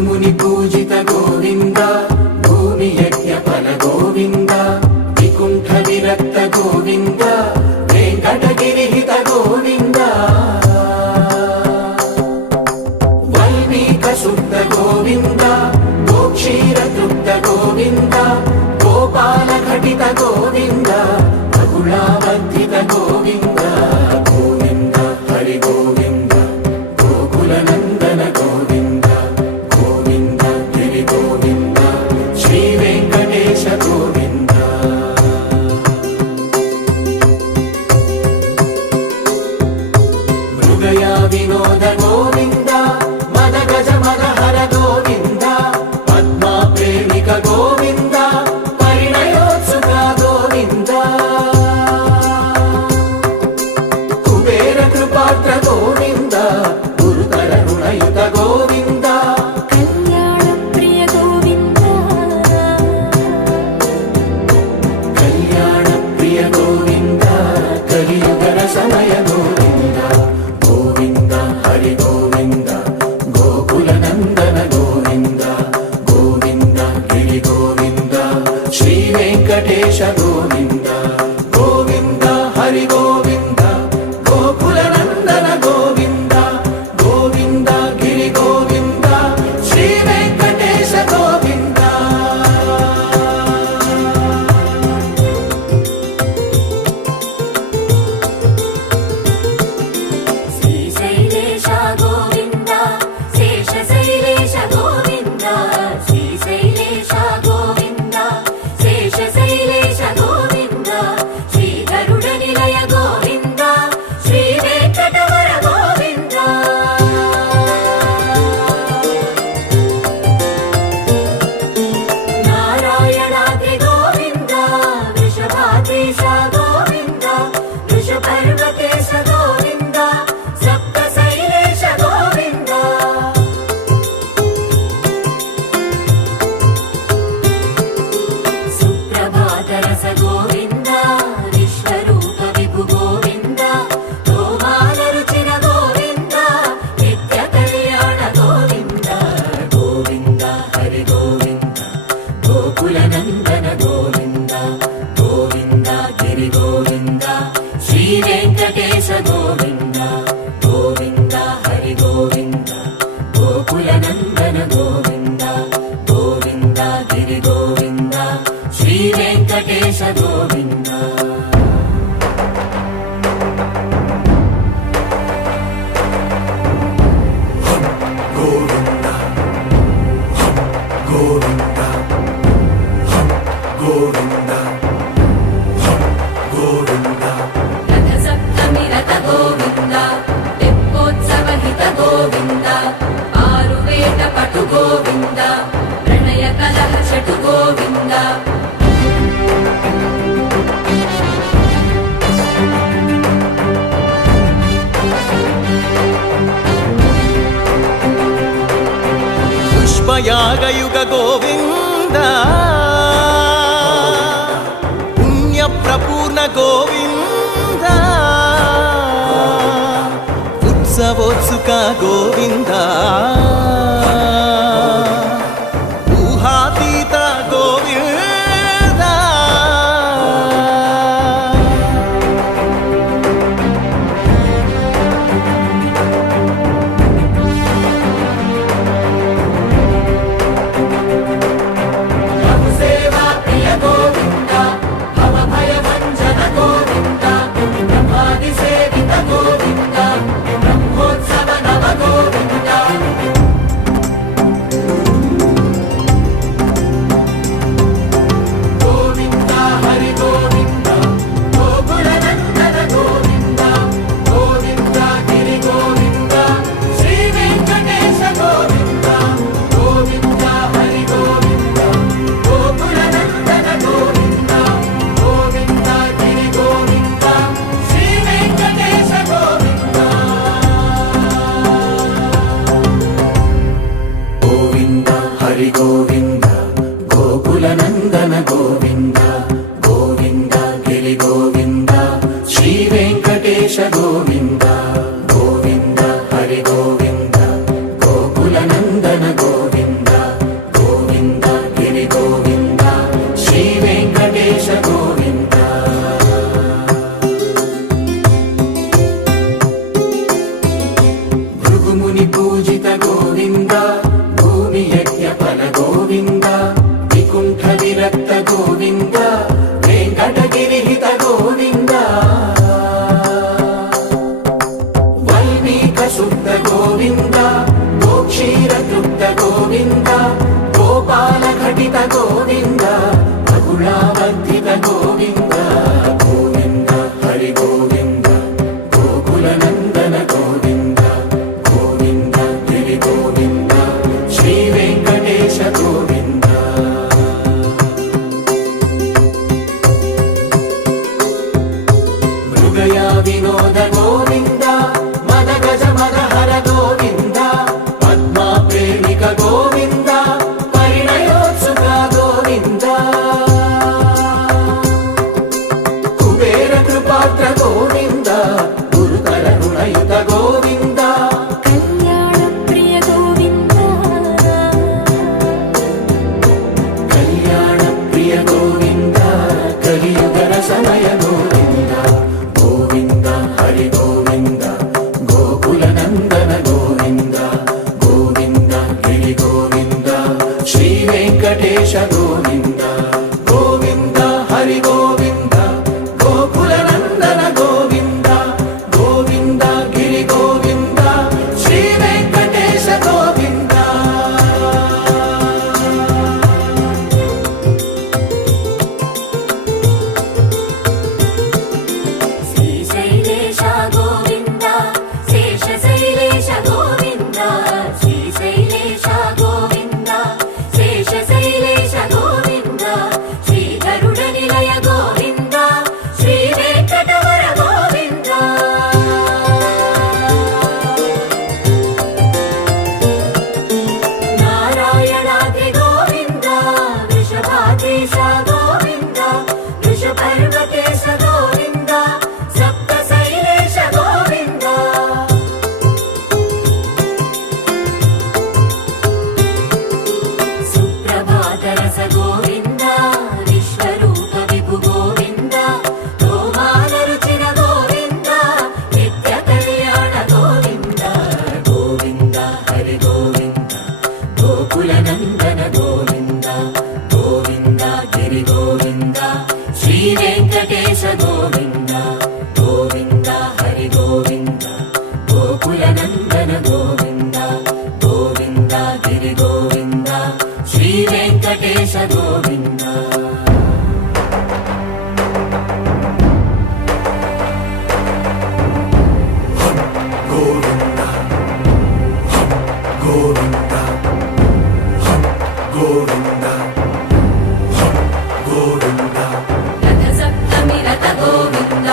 भृगुमुनि पूजित गोविन्द भूमि यज्ञ फल गोविन्द विकुण्ठ विरक्त गोविन्द वेङ्कटगिरिहित गोविन्द वल्मीक शुद्ध गोविन्द गोक्षीरतृप्त गोविन्द गोपाल घटित गोविन्द बहुलावर्धित गोविन्द गोविन्द हरि गोविन्द गोकुलनन्दन गोविन्द गोविन्द गिरि गोविन्द श्री वेङ्कटेश गोविन्द मृगया विनोद गोविन्द मदगज मदहर गोविन्द पद्मा प्रेमिक गोविन्द परिणयोत्सुक गोविन्द कुबेर कृपात्र गोविन्द गुरुतर ऋणयुत गोविन्द कल्याण प्रिय गोविन्द कल्याण प्रिय गोविन्द कलियुगर समय गोविन्द गोविन्द हरि गोविन्द गोकुलनन्दन गोविन्द गोविन्द गिरि गोविन्द श्री वेङ्कटेश गोविन्द गोविन्द हरि गोविन्द गोकुलनन्दन गोविन्द गोविन्द गिरि गोविन्द श्री वेङ्कटेश गोविन्द श्रीशैलेश गोविन्द शेषशैलेश गोविन्द श्रीशैलेश गोविन्द शेषशैलेश गोविन्द श्रीगरुडनिलय गोविन्द श्रीवेङ्कटवर गोविन्द नारायणाद्रि गोविन्द वृषभाद्रीश गोविन्द वृषपर्वतेश गोविन्द सप्तशैलेश गोविन्द सुप्रभातरस गोविन्द विश्वरूप विभु गोविन्द गोमालरुचिर गोविन्द नित्यकल्याण गोविन्द गोविन्द हरि गोविन्द गोकुलनन्दन गोविन्द गोविन्द गिरि गोविन्द श्री वेङ्कटेश गोविन्द गोविन्द हरि गोविन्द गोकुलनन्दन गोविन्द गोविन्द गिरि गोविन्द श्री वेङ्कटेश गोविन्द गोविन्द गोविन्द गोविन्द गोविन्द रथसप्तमि रथ गोविन्द तेप्पोत्सवहित गोविन्द आरुवेट पटु गोविन्द प्रणय कलह चटु गोविन्द पुष्पयागयुग गोविन्द पुण्यप्रपूर्ण गोविन्द उत्सवोत्सुक गोविन्द ऊहातीत गोविन्द सेवा प्रिय गोविन्द भवभयभञ्जन गोविन्द ब्रह्मादिसेवित गोविन्द ब्रह्मोत्सव नव गोविन्द गोविन्द हरि गोविन्द गोकुलनन्दन गोविन्द गोविन्द गिरि गोविन्द श्री वेङ्कटेश गोविन्द गोविन्द हरि गोविन्द गोकुलनन्दन गोविन्द गोविन्द गिरि गोविन्द श्री वेङ्कटेश गोविन्द गोविन्द हरि गोविन्द गोकुलनन्दन गोविन्द गोविन्द गिरि गोविन्द श्री वेङ्कटेश गोविन्द गोविन्द हरि गोविन्द गोकुलनन्दन गोविन्द గోవింద గోపాల ఘటిత గోవింద బహుళావర్ధిత గోవింద గోవింద హరి గోవింద గోకుల నందన గోవింద గోవింద గిరి గోవింద శ్రీ వెంకటేశ గోవింద మృగయా వినోద గోవింద మద గజ మద హర గోవింద పద్మా ప్రేమిక గోవింద పరిణయోత్సుక గోవింద కుబేర కృపాత్ర గోవింద గురుతర రుణయుత గోవింద కళ్యాణ ప్రియ గోవింద కళ్యాణ ప్రియ గోవింద కలియుగర సమయ గోవింద గోవింద హరి గోవింద గోకుల నందన గోవింద గోవింద గిరి గోవింద శ్రీ వెంకటేశ గోవింద గోవింద హరి గోవింద గోకుల నందన గోవింద గోవింద గిరి గోవింద శ్రీ వెంకటేశ గోవింద శ్రీశైలేశ గోవింద శేషశైలేశ గోవింద శ్రీశైలేశ గోవింద శేషశైలేశ గోవింద శ్రీ గరుడ నిలయ గోవింద శ్రీ వెంకటవర గోవింద నారాయణాద్రి గోవింద వృషభాద్రీశ గోవింద వృషపర్వతేశ గోవింద సప్తశైలేశ గోవింద సుప్రభాతరస గోవింద విశ్వరూప విభు గోవింద గోమాల రుచిర గోవింద నిత్య కళ్యాణ గోవింద గోవింద హరి గోవింద గోకుల నందన గోవింద గోవింద గిరి గోవింద శ్రీ వెంకటేశ గోవింద గోవింద హరి గోవింద గోకుల నందన గోవింద గోవింద గిరి గోవింద శ్రీ వెంకటేశ గోవింద గోవింద గోవింద గోవింద గోవింద రథ సప్తమి రథ గోవింద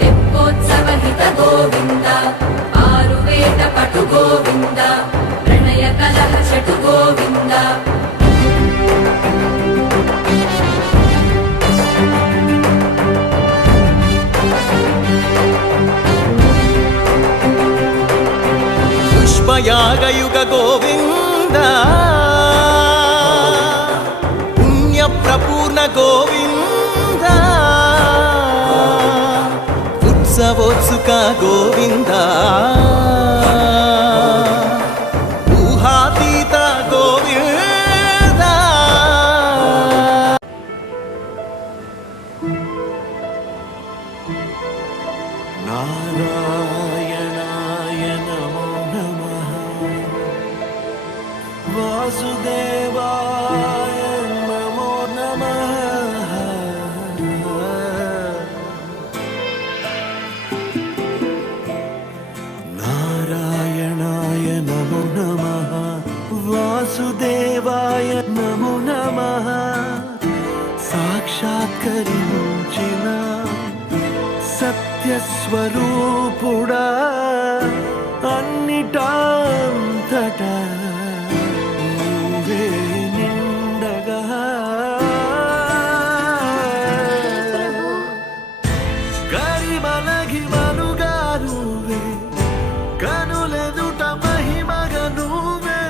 తెప్పోత్సవ హిత గోవింద ఆరువేద పటు గోవింద ప్రణయ కలహ షటు గోవింద పుష్పయాగయుగ గోవింద పుణ్య ప్రపూర్ణ గోవింద ఉత్సవోత్సుక గోవింద ఊహాతీత గోవింద నారాయణాయ నమో నమః వాసుదేవాయ నమో నమః నారాయణాయ నమో నమః వాసుదేవాయ నమో నమః సాక్షాత్కరించిన సత్యస్వరూపుడా అన్నిటాంతటా నువ్వే నిండగా గరిమలగి మనుగా నువ్వే కనులెదుట మహిమగ నువ్వే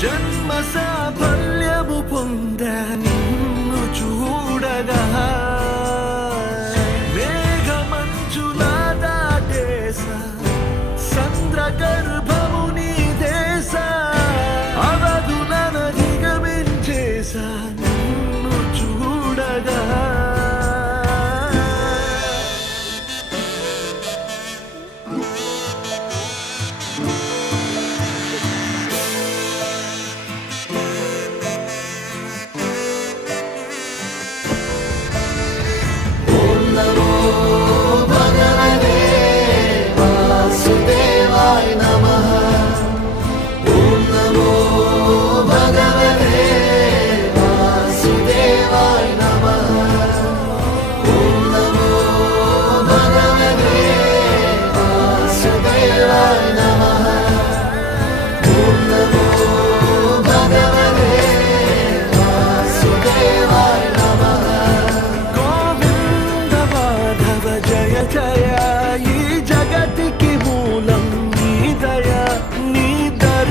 జన్మ సాఫల్యము పొంద నిన్ను చూడగా మేఘమంచులా దాటేస సంద్ర గర్భము నీ దేశ అవధులను దిగమించేసా నిన్ను చూడగా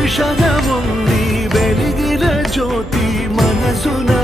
క్షణముంది వెలిగిన జ్యోతి మనసున